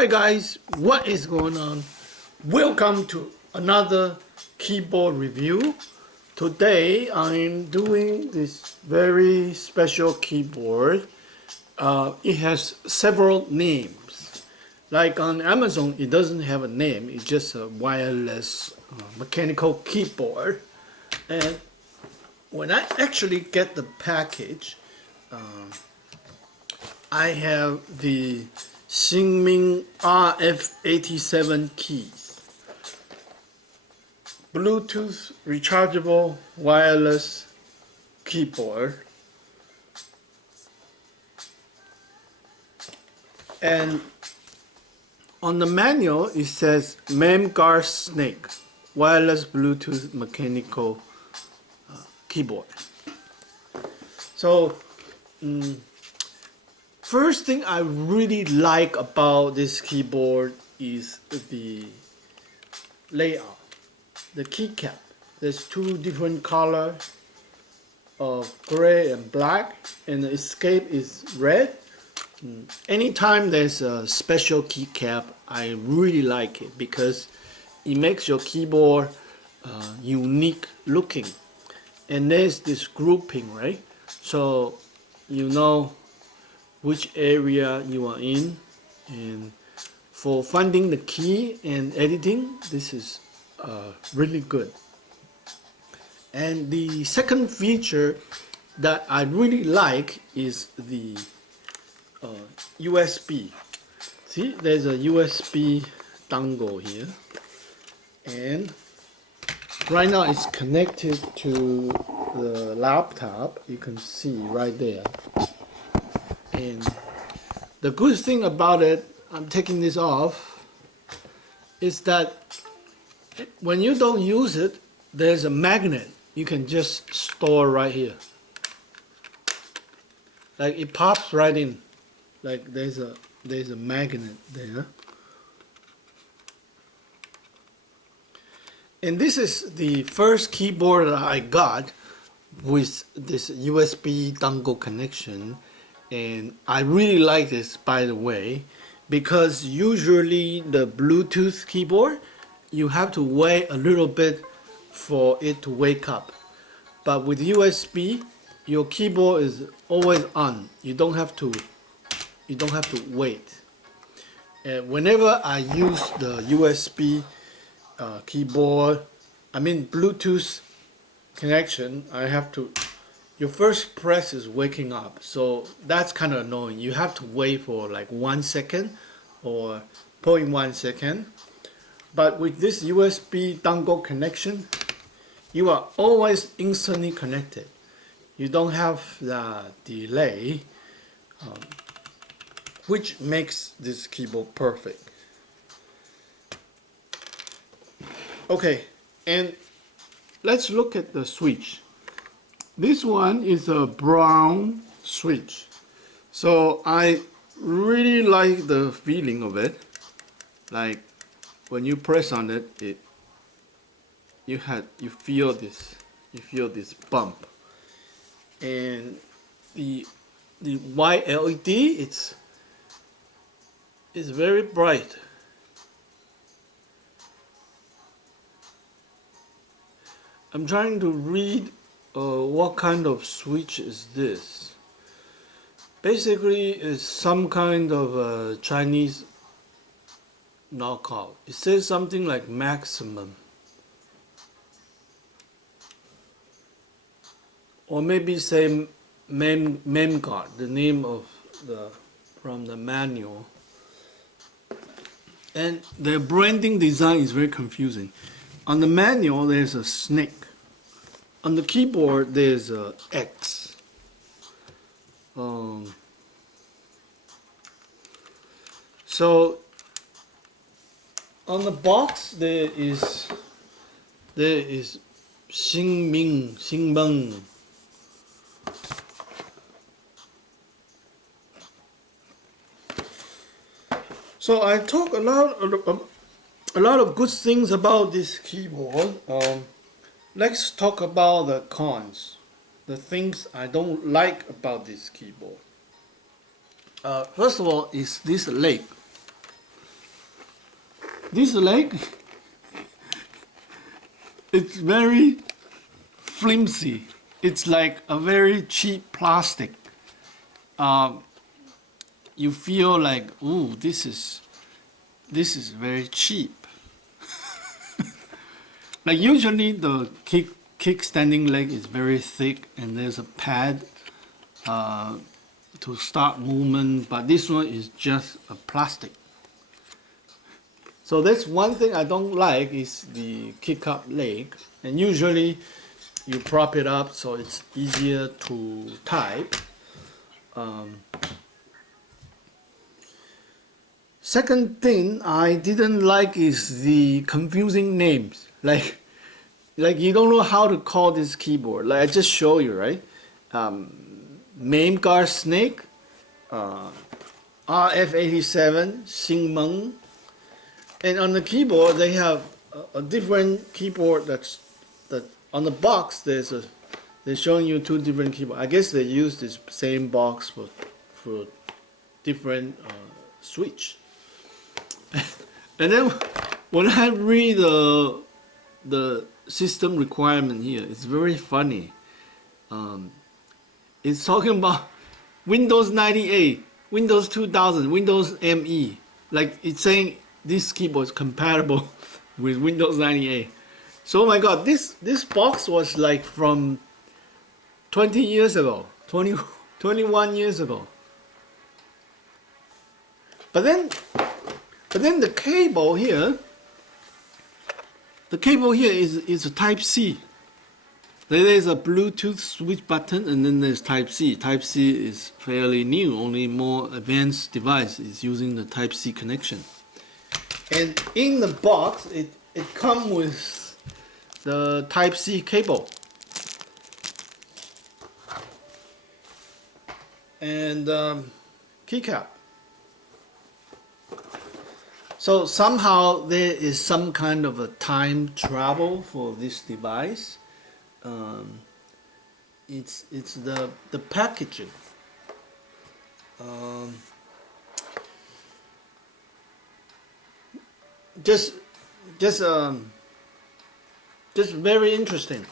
Hi guys, what is going on? Welcome to another keyboard review. Today I'm doing this very special keyboard. It has several names. Like on Amazon, it doesn't have a name. It's just a wireless mechanical keyboard. And when I actually get the package, I have the Xingming RF87 keys, Bluetooth rechargeable wireless keyboard, and on the manual it says MAMGASNAKE wireless Bluetooth mechanical keyboard. So first thing I really like about this keyboard is the layout, the keycap. There's two different colors of gray and black, and the escape is red. Anytime there's a special keycap, I really like it because it makes your keyboard unique looking. And there's this grouping, right? So you know which area you are in, and for finding the key and editing, this is really good. And the second feature that I really like is the USB. See, there's a USB dongle here, and right now it's connected to the laptop. You can see right there. And the good thing about it, I'm taking this off, is that when you don't use it, there's a magnet you can just store right here. Like it pops right in. Like there's a magnet there. And this is the first keyboard that I got with this USB dongle connection. And I really like this, by the way, because usually the Bluetooth keyboard, you have to wait a little bit for it to wake up. But with USB, your keyboard is always on. You don't have to wait. And whenever I use the USB keyboard, Bluetooth connection, I have to. Your first press is waking up, so that's kind of annoying. You have to wait for like 1 second or 0.1 second. But with this USB dongle connection, you are always instantly connected. You don't have the delay, which makes this keyboard perfect. Okay, and let's look at the switch. This one is a brown switch, so I really like the feeling of it. Like when you press on it, you feel this bump, and the white LED it's very bright. I'm trying to read what kind of switch is this. Basically, it's some kind of Chinese knockout. It says something like maximum, or maybe say MAMGASNAKE, the name of from the manual. And the branding design is very confusing. On the manual, there's a snake. On the keyboard, there's a X. So on the box there is Xingming. So I talk a lot of good things about this keyboard. Let's talk about the cons, the things I don't like about this keyboard. First of all, is this leg. this leg, it's very flimsy. It's like a very cheap plastic. You feel like, ooh, this is very cheap. Like usually the kickstanding leg is very thick and there's a pad to start movement, but this one is just a plastic. So that's one thing I don't like is the kick up leg, and usually you prop it up so it's easier to type. Second thing I didn't like is the confusing names. Like you don't know how to call this keyboard. Like I just show you, right? MAMGASNAKE, RF87, Xingmeng, and on the keyboard they have a different keyboard that on the box they're showing you two different keyboards. I guess they use this same box for different switch. And then when I read the system requirement here, it's very funny. It's talking about Windows 98, Windows 2000, Windows ME. Like it's saying this keyboard is compatible with Windows 98. So oh my god, this box was like from 20 years ago, 21 years ago. But then the cable here is a Type-C. There is a Bluetooth switch button, and then there's Type-C. Type-C is fairly new, only more advanced device is using the Type-C connection. And in the box, it comes with the Type-C cable. And keycap. So somehow there is some kind of a time travel for this device. It's the packaging. Just very interesting.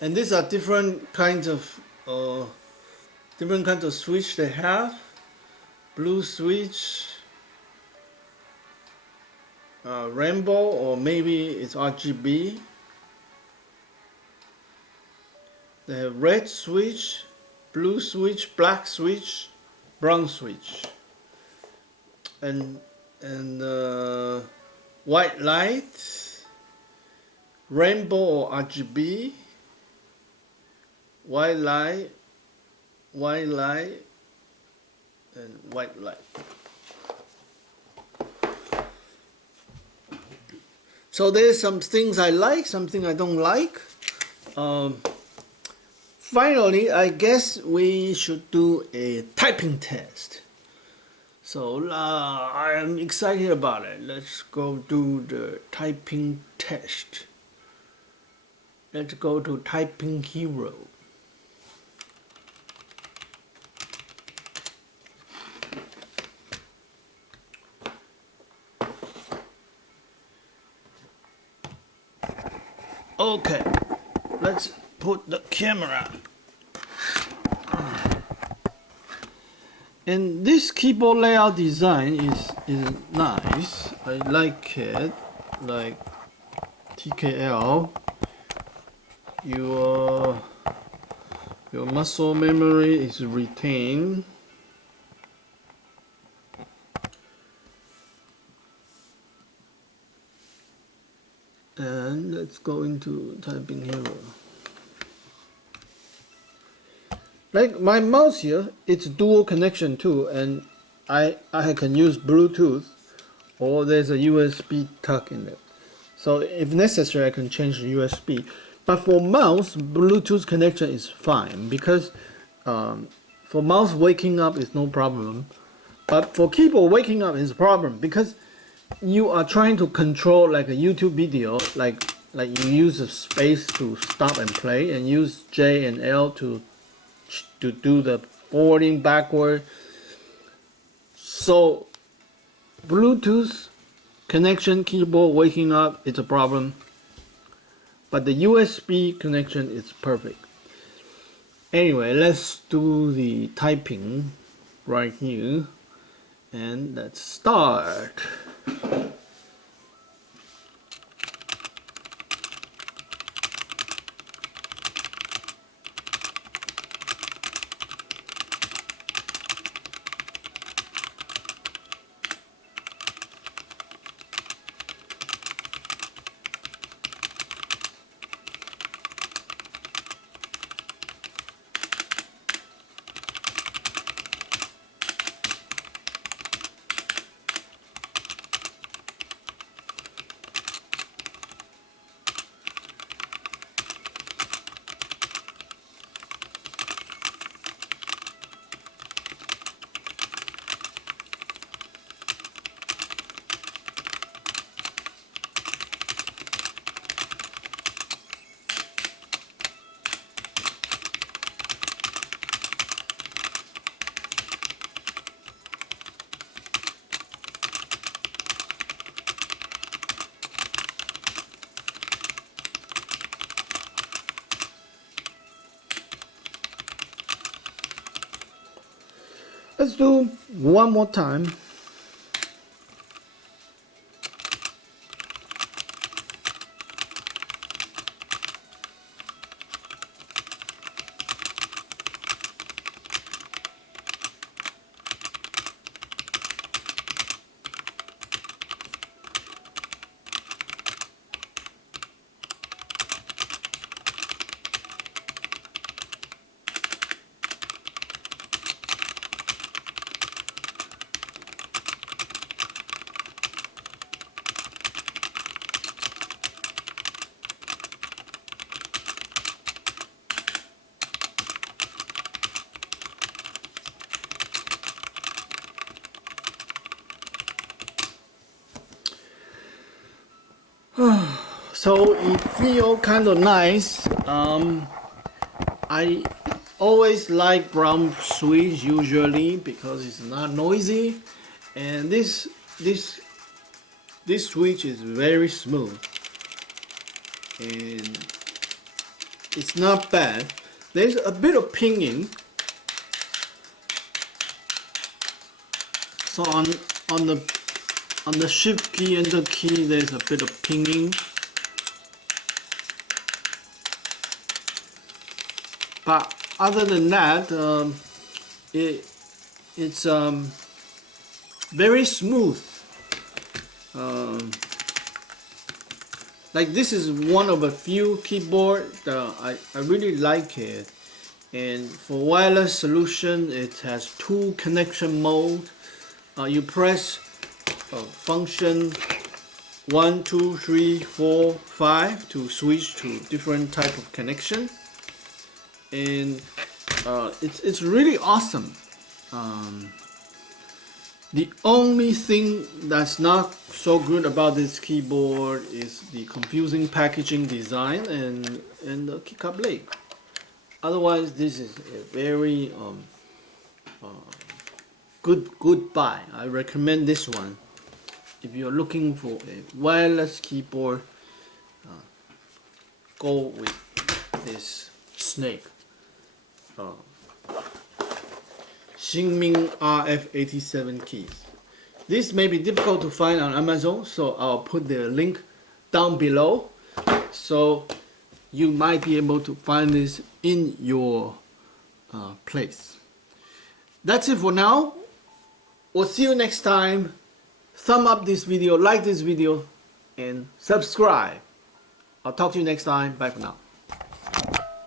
And these are different kinds of switch they have. Blue switch. Rainbow, or maybe it's RGB. They have red switch, blue switch, black switch, brown switch, and white light, rainbow or RGB, white light, and white light. So there's some things I like, something I don't like. Finally, I guess we should do a typing test. So I am excited about it. Let's go do the typing test. Let's go to Typing Hero. Okay, let's put the camera. And this keyboard layout design is nice. I like it. Like TKL, your muscle memory is retained. And let's go into Typing Hero. Like my mouse here, it's dual connection too, and I can use Bluetooth, or there's a USB tuck in it. So if necessary, I can change the USB. But for mouse, Bluetooth connection is fine, because for mouse waking up is no problem. But for keyboard waking up is a problem, because you are trying to control like a YouTube video, like you use a space to stop and play, and use J and L to do the forwarding, backward. So Bluetooth connection keyboard waking up, it's a problem. But the USB connection is perfect. Anyway, let's do the typing right here. And let's start. Let's do one more time. So it feels kind of nice. I always like brown switch usually because it's not noisy, and this switch is very smooth and it's not bad. There's a bit of pinging, so on the shift key and the key there's a bit of pinging, but other than that it's very smooth. Like this is one of a few keyboard that I really like it, and for wireless solution it has two connection mode. You press function 1, 2, 3, 4, 5 to switch to different type of connection, and it's really awesome. The only thing that's not so good about this keyboard is the confusing packaging design and the keycap blade. Otherwise, this is a very good buy. I recommend this one if you're looking for a wireless keyboard. Go with this Snake. Xingming RF87 keys. This may be difficult to find on Amazon, so I'll put the link down below, so you might be able to find this in your place. That's it for now. We'll see you next time. Thumb up this video, like this video, and subscribe. I'll talk to you next time. Bye for now.